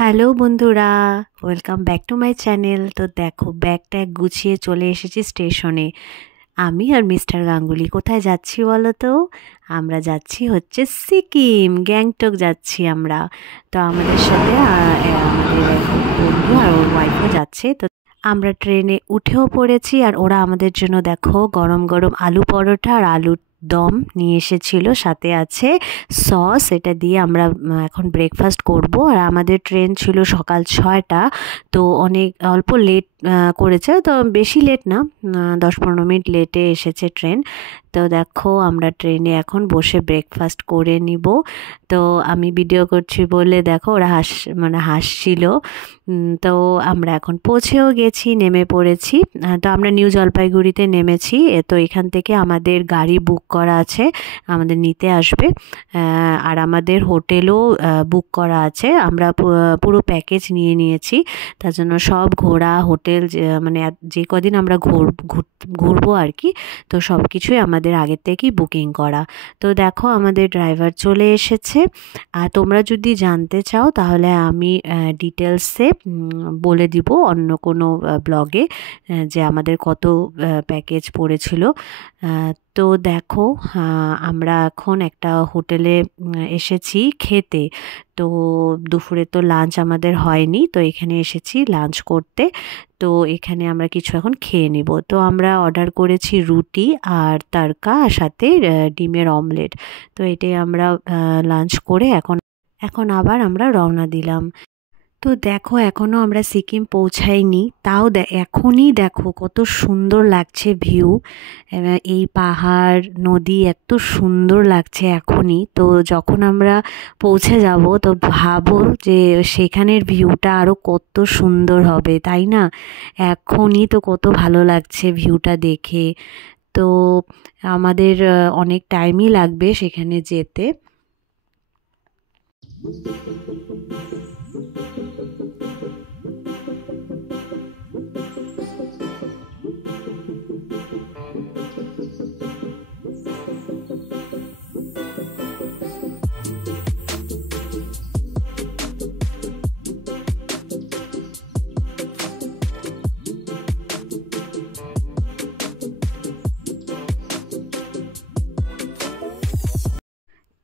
Hello বন্ধুরা, welcome back to my channel. তো দেখো, ব্যাগ ট্যাগ গুছিয়ে চলে এসেছি স্টেশনে। আমি আর মিস্টার গাঙ্গুলি কোথায় যাচ্ছি বলো তো? আমরা যাচ্ছি হচ্ছে সিকিম, গ্যাংটক যাচ্ছি আমরা। তো আমাদের সাথে আমাদের এক বন্ধু আর ওর ওয়াইফও যাচ্ছে। তো আমরা ট্রেনে উঠেও পড়েছি, আর ওরা আমাদের জন্য দেখো গরম গরম আলু পরোটা আর আলুর দম নিয়ে এসেছিল, সাথে আছে সস। এটা দিয়ে আমরা এখন ব্রেকফাস্ট করব। আর আমাদের ট্রেন ছিল সকাল 6টা। তো অনেক অল্প লেট করেছে, তো বেশি লেট না, 10-15 মিনিট লেটে এসেছে ট্রেন। তো দেখো আমরা ট্রেনে এখন বসে ব্রেকফাস্ট করে নিব। তো আমি ভিডিও করছি বলে দেখো ওরা হাসছিল। তো আমরা এখন পৌঁছেও গেছি, নেমে পড়েছি। তো আমরা নিউ জলপাইগুড়িতে নেমেছি। তো এখান থেকে আমাদের গাড়ি বুক করা আছে, আমাদের নিতে আসবে। আর আমাদের হোটেলও বুক করা আছে। আমরা পুরো প্যাকেজ নিয়ে নিয়েছি। তার জন্য সব ঘোরা, হোটেল, মানে যে কদিন আমরা ঘুরবো আর কি, তো সব কিছুই আমাদের আগের থেকেই বুকিং করা। তো দেখো আমাদের ড্রাইভার চলে এসেছে। আর তোমরা যদি জানতে চাও তাহলে আমি ডিটেলসে বলে দিব অন্য কোনো ব্লগে, যে আমাদের কত প্যাকেজ পড়েছিল। তো দেখো, আমরা এখন একটা হোটেলে এসেছি খেতে। তো দুপুরে তো লাঞ্চ আমাদের হয়নি, তো এখানে এসেছি লাঞ্চ করতে। তো এখানে আমরা কিছু এখন খেয়ে নিব। তো আমরা অর্ডার করেছি রুটি আর তড়কা, আর সাথে ডিমের অমলেট। তো এটাই আমরা লাঞ্চ করে এখন এখন আবার আমরা রওনা দিলাম। তো দেখো এখনো আমরা সিকিম পৌঁছাইনি, তাও এখনই দেখো কত সুন্দর লাগছে ভিউ। এই পাহাড় নদী এত সুন্দর লাগছে এখনই। তো যখন আমরা পৌঁছে যাব তো ভাবো যে সেখানের ভিউটা আরো কত সুন্দর হবে, তাই না? এখনই তো কত ভালো লাগছে ভিউটা দেখে। তো আমাদের অনেক টাইমই লাগবে সেখানে যেতে।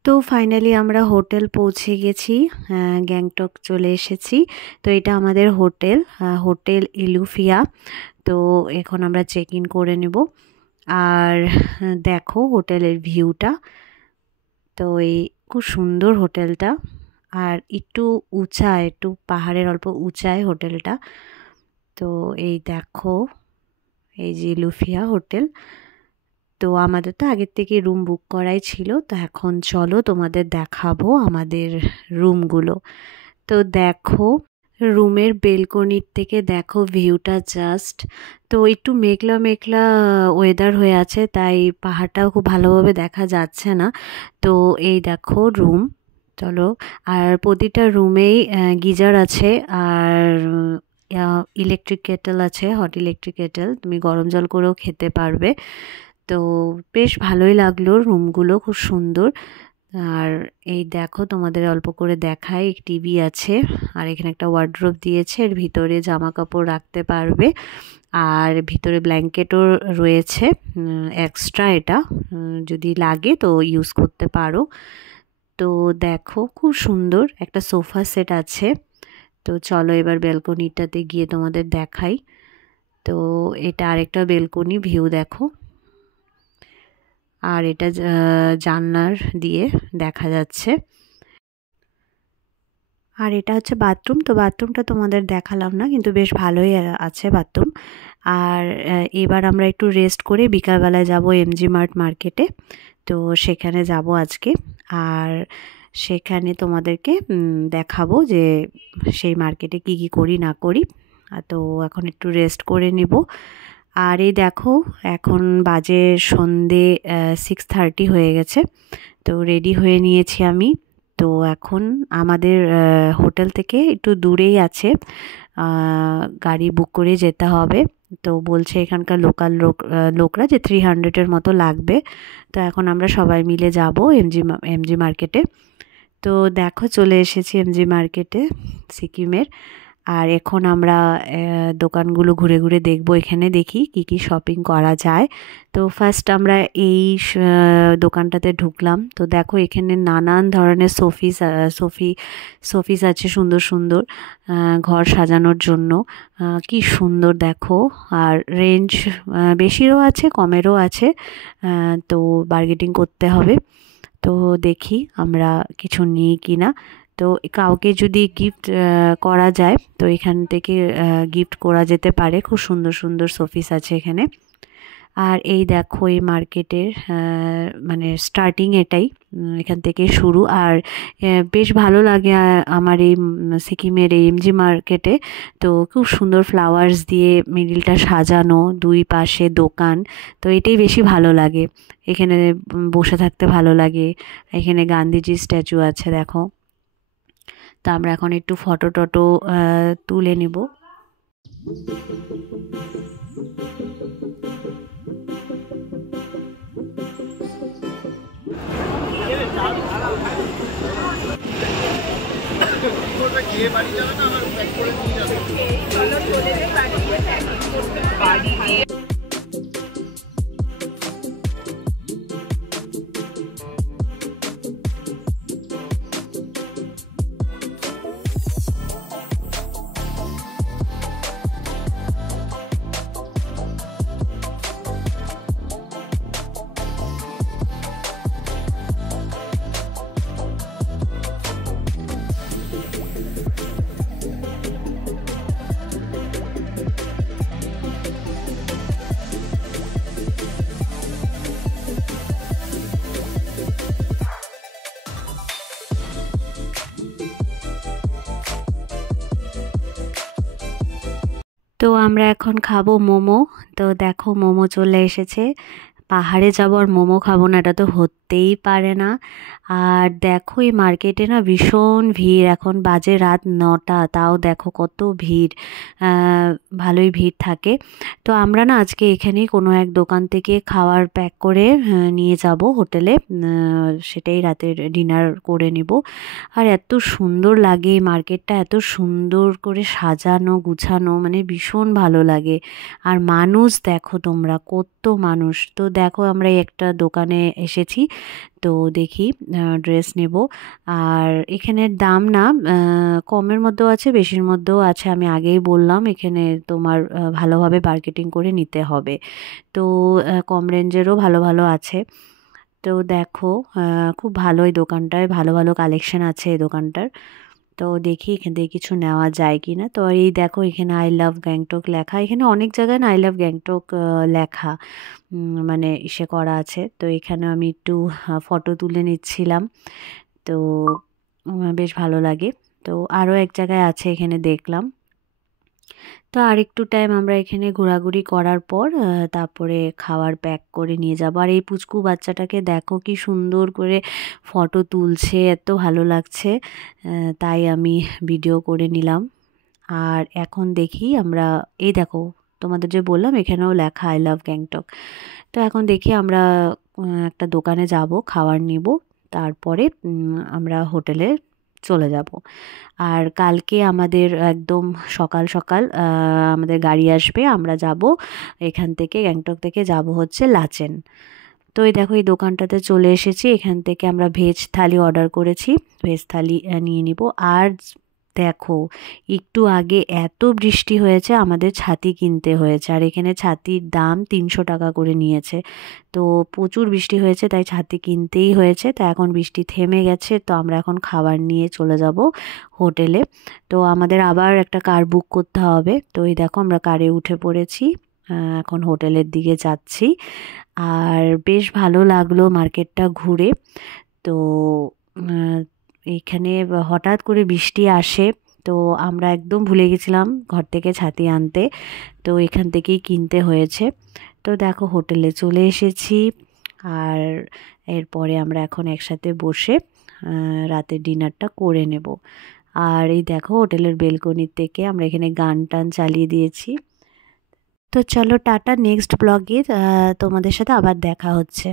তো ফাইনালি আমরা হোটেল পৌঁছে গেছি, গ্যাংটক চলে এসেছি। তো এটা আমাদের হোটেল, হোটেল ইলুফিয়া। তো এখন আমরা চেক ইন করে নেব। আর দেখো হোটেলের ভিউটা, তো এই খুব সুন্দর হোটেলটা। আর একটু উঁচায়, একটু পাহাড়ের অল্প উঁচায় হোটেলটা। তো এই দেখো, এই যে ইলুফিয়া হোটেল। তো আমাদের তো আগের থেকে রুম বুক করাই ছিল। তো এখন চলো তোমাদের দেখাবো আমাদের রুমগুলো। তো দেখো রুমের বেলকনির থেকে দেখো ভিউটা জাস্ট। তো একটু মেঘলা মেঘলা ওয়েদার হয়ে আছে, তাই পাহাড়টাও খুব ভালোভাবে দেখা যাচ্ছে না। তো এই দেখো রুম, চলো। আর প্রতিটা রুমেই গিজার আছে, আর ইলেকট্রিক কেটেল আছে, হট ইলেকট্রিক কেটেল, তুমি গরম জল করেও খেতে পারবে। তো বেশ ভালোই লাগলো, রুমগুলো খুব সুন্দর। আর এই দেখো তোমাদের অল্প করে দেখাই, টিভি আছে, আর এখানে একটা ওয়ার্ড্রোব দিয়েছে, এর ভিতরে জামা কাপড় রাখতে পারবে। আর ভিতরে ব্ল্যাঙ্কেটও রয়েছে এক্সট্রা, এটা যদি লাগে তো ইউজ করতে পারো। তো দেখো খুব সুন্দর একটা সোফা সেট আছে। তো চলো এবার বেলকনিটাতে গিয়ে তোমাদের দেখাই। তো এটা আরেকটা বেলকনি ভিউ দেখো। আর এটা জানলার দিয়ে দেখা যাচ্ছে। আর এটা হচ্ছে বাথরুম। তো বাথরুমটা তোমাদের দেখালাম না, কিন্তু বেশ ভালোই আছে বাথরুম। আর এবার আমরা একটু রেস্ট করে বিকালবেলায় যাব এমজি মার্ট মার্কেটে। তো সেখানে যাব আজকে। আর সেখানে তোমাদেরকে দেখাবো যে সেই মার্কেটে কি কি করি না করি। তো এখন একটু রেস্ট করে নিব। আর এই দেখো এখন বাজে সন্ধে 6:30 হয়ে গেছে। তো রেডি হয়ে নিয়েছি আমি। তো এখন আমাদের হোটেল থেকে একটু দূরেই আছে, গাড়ি বুক করে যেতে হবে। তো বলছে এখানকার লোকাল লোকরা যে 300-এর মতো লাগবে। তো এখন আমরা সবাই মিলে যাব এমজি মার্কেটে। তো দেখো চলে এসেছি এমজি মার্কেটে সিকিমের। আর এখন আমরা দোকানগুলো ঘুরে ঘুরে দেখব, এখানে দেখি কি কি শপিং করা যায়। তো ফার্স্ট আমরা এই দোকানটাতে ঢুকলাম। তো দেখো এখানে নানান ধরনের শোপিস আছে সুন্দর সুন্দর, ঘর সাজানোর জন্য। কি সুন্দর দেখো। আর রেঞ্জ বেশিরও আছে কমেরও আছে, তো বার্গেটিং করতে হবে। তো দেখি আমরা কিছু নিই কিনা। তো কাউকে যদি গিফট করা যায় তো এখান থেকে গিফট করা যেতে পারে। খুব সুন্দর সুন্দর শোপিস আছে এখানে। আর এই দেখো এই মার্কেটের মানে স্টার্টিং এটাই, এখান থেকে শুরু। আর বেশ ভালো লাগে আমার এই সিকিমের এই এমজি মার্কেটে। তো খুব সুন্দর ফ্লাওয়ার্স দিয়ে মিডিলটা সাজানো, দুই পাশে দোকান। তো এটাই বেশি ভালো লাগে, এখানে বসে থাকতে ভালো লাগে। এখানে গান্ধীজির স্ট্যাচু আছে দেখো। তো আমরা এখন একটু ফটো টটো তুলে নিব। তো আমরা এখন খাবো মোমো। তো দেখো মোমো চলে এসেছে। পাহাড়ে যাবো আর মোমো খাবো না, এটা তো হতেই পারে না। আর দেখো এই মার্কেটে না ভীষণ ভিড়, এখন বাজে রাত 9টা, তাও দেখো কত ভিড়। ভালোই ভিড় থাকে। তো আমরা না আজকে এখানেই কোনো এক দোকান থেকে খাবার প্যাক করে নিয়ে যাব হোটেলে, সেটাই রাতের ডিনার করে নিব। আর এত সুন্দর লাগে এই মার্কেটটা, এত সুন্দর করে সাজানো গুছানো, মানে ভীষণ ভালো লাগে। আর মানুষ দেখো তোমরা, কত মানুষ। তো দেখো আমরা একটা দোকানে এসেছি, তো দেখি ড্রেস নেব। আর এখানের দাম না কমের মধ্যেও আছে বেশির মধ্যেও আছে, আমি আগেই বললাম এখানে তোমার ভালোভাবে মার্কেটিং করে নিতে হবে। তো কম রেঞ্জেরও ভালো ভালো আছে। তো দেখো খুব ভালো এই দোকানটায়, ভালো ভালো কালেকশন আছে এই দোকানটার। তো দেখি এখান থেকে কিছু নেওয়া যায় কি না। তো এই দেখো এখানে আই লাভ গ্যাংটক লেখা, এখানে অনেক জায়গায় না আই লাভ গ্যাংটক লেখা মানে ইসে করা আছে। তো এখানে আমি একটু ফটো তুলে নিচ্ছিলাম। তো বেশ ভালো লাগে। তো আরও এক জায়গায় আছে এখানে দেখলাম। তো আর একটু টাইম আমরা এখানে ঘোরাঘুরি করার পর তারপরে খাবার প্যাক করে নিয়ে যাবো। আর এই পুচকু বাচ্চাটাকে দেখো কি সুন্দর করে ফটো তুলছে, এত ভালো লাগছে, তাই আমি ভিডিও করে নিলাম। আর এখন দেখি আমরা, এই দেখো তোমাদের যে বললাম এখানেও লেখা আই লাভ গ্যাংটক। তো এখন দেখি আমরা একটা দোকানে যাব, খাবার নিব, তারপরে আমরা হোটেলে চলে যাব। আর কালকে আমাদের একদম সকাল সকাল আমাদের গাড়ি আসবে, আমরা যাব এখান থেকে, গ্যাংটক থেকে যাব হচ্ছে লাচেন। তো এই দেখো এই দোকানটাতে চলে এসেছি, এখান থেকে আমরা ভেজ থালি অর্ডার করেছি, ভেজ থালি নিয়ে নিব। আর দেখো একটু আগে এত বৃষ্টি হয়েছে, আমাদের ছাতি কিনতে হয়েছে। আর এখানে ছাতির দাম 300 টাকা করে নিয়েছে। তো প্রচুর বৃষ্টি হয়েছে তাই ছাতি কিনতেই হয়েছে। তা এখন বৃষ্টি থেমে গেছে, তো আমরা এখন খাবার নিয়ে চলে যাব হোটেলে। তো আমাদের আবার একটা কার বুক করতে হবে। তো এই দেখো আমরা কারে উঠে পড়েছি, এখন হোটেলের দিকে যাচ্ছি। আর বেশ ভালো লাগলো মার্কেটটা ঘুরে। তো এইখানে হঠাৎ করে বৃষ্টি আসে, তো আমরা একদম ভুলে গেছিলাম ঘর থেকে ছাতি আনতে, তো এখান থেকেই কিনতে হয়েছে। তো দেখো হোটেলে চলে এসেছি। আর এরপরে আমরা এখন একসাথে বসে রাতের ডিনারটা করে নেব। আর এই দেখো হোটেলের বেলকনি থেকে আমরা এখানে গান টান চালিয়ে দিয়েছি। তো চলো টাটা, নেক্সট ব্লগে তোমাদের সাথে আবার দেখা হচ্ছে।